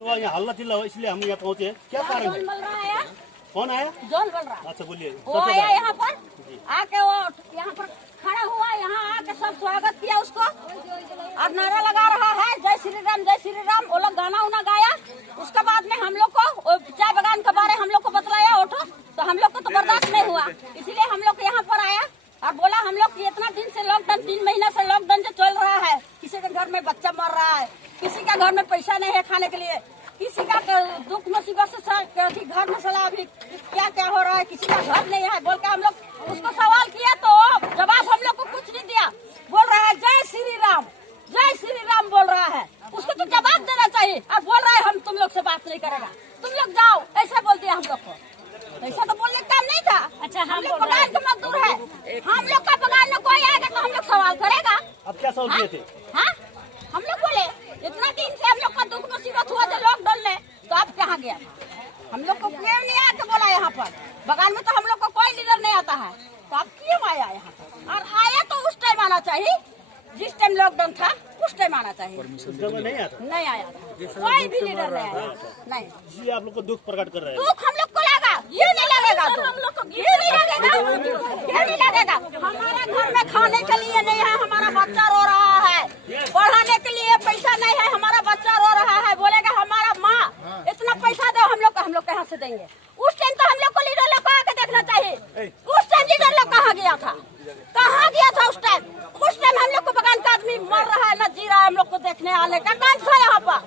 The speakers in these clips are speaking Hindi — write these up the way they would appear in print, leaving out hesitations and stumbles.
तो यहाँ हल्ला चिल्ला हो इसलिए हम यहाँ पहुँचे। क्या कारण है? बोल रहा है, कौन आया? जॉन बोल रहा है। अच्छा बोलिए। वो आया यहाँ पर आके, वो यहाँ पर खड़ा हुआ, यहाँ आके सब स्वागत किया उसको और नारा लगा रहा है जय श्री राम जय श्री राम। वो लोग गाना उना गाया। उसके बाद में हम लोग को चाय बागान के बारे हम लोग को बतलाया ऑटो, तो हम लोग को तो बर्दाश्त नहीं हुआ, इसलिए हम लोग यहाँ पर आया और बोला हम लोग इतना दिन से लॉकडाउन, 3 महीना से लॉकडाउन जो चल रहा है, किसी के घर में बच्चा मर रहा है, किसी का घर में पैसा नहीं है खाने के लिए, किसी का दुख मुसीबत से घर में सलाह अभी क्या क्या हो रहा है, किसी का घर नहीं है बोल के हम लोग उसको सवाल किया तो जवाब हम लोग को कुछ नहीं दिया। बोल रहा है जय श्री राम बोल रहा है। उसको तो जवाब देना चाहिए और बोल रहा है हम तुम लोग से बात नहीं करेगा, तुम लोग जाओ, ऐसा बोल दिया हम लोग को। ऐसा तो बोलने का काम नहीं था। अच्छा हम लोग बगान के मजदूर है, हम लोग का बगान में कोई आएगा तो हम लोग सवाल करेगा। अब क्या सवाल किए थे? हाँ हम लोग बोले इतना दिन से हम लोग का दुख मुसीबत हुआ था लॉकडाउन में, तो आप कहाँ गया? हम लोग को क्यों नहीं आके बोला यहाँ पर? बगान में तो हम लोग को कोई लीडर नहीं आता है, तो आप क्यों आया यहाँ पर? और आया तो उस टाइम आना चाहिए, जिस टाइम लॉकडाउन था उस टाइम आना चाहिए। नहीं आया था, कोई भी लीडर नहीं आया। नहीं, इसलिए आप लोग को दुख प्रकट कर रहे हैं। दुख हम लोग को लगा, ये नहीं लगेगा, हम लोग को ये नहीं लगेगा। हमारा घर में खाने के लिए नहीं है, हमारा बच्चा रो रहा है, पढ़ाने के लिए पैसा नहीं है, हमारा बच्चा रो रहा है, बोलेगा हमारा माँ इतना पैसा दो, हम लोग कहाँ से देंगे? उस टाइम तो हम लोग को लीडर लोग को आके देखना चाहिए। उस टाइम लीडर लोग कहाँ गया था? कहाँ गया था उस टाइम? उस टाइम हम लोग को बगान का आदमी मर रहा है ना जी रहा है, हम लोग को देखने आने का काम था यहाँ पर,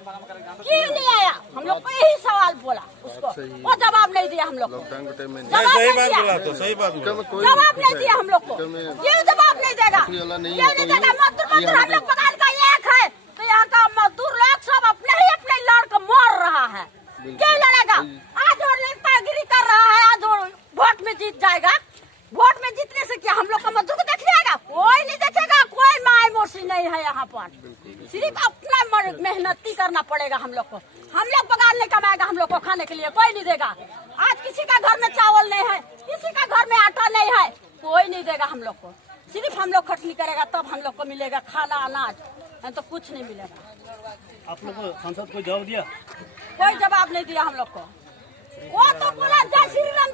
क्यों नहीं आया? हम लोग को यही सवाल बोला उसको, वो जवाब नहीं दिया हम लोग को। सही बात बोला तो सही बात जवाब नहीं दिया हम लोग को। क्यों जवाब नहीं देगा? क्यों नहीं देगा? मजदूर हम लोग बगान का एक है, तो यहाँ का मजदूर लोग सब अपने ही अपने लड़के मर रहा है, क्यों लड़ेगा? आज और नेतागिरी कर रहा है, आज और वोट में जीत जाएगा। वोट में जीतने से क्या हम लोग का मजदूर को देखने आएगा? कोई नहीं देखेगा, कोई माय मोसी नहीं है यहाँ पर। सिर्फ अपना मेहनती करना पड़ेगा हम लोग को। हम लोग बगान नहीं कमाएगा, हम लोग को खाने के लिए कोई नहीं देगा। आज किसी का घर में चावल नहीं है, किसी का घर में आटा नहीं है, कोई नहीं देगा हम लोग को। सिर्फ हम लोग खटनी करेगा तब हम लोग को मिलेगा खाना अनाज, नहीं तो कुछ नहीं मिलेगा। आप लोग को सांसद को जवाब दिया? कोई जवाब नहीं दिया हम लोग को। वो तो बोला जय श्री राम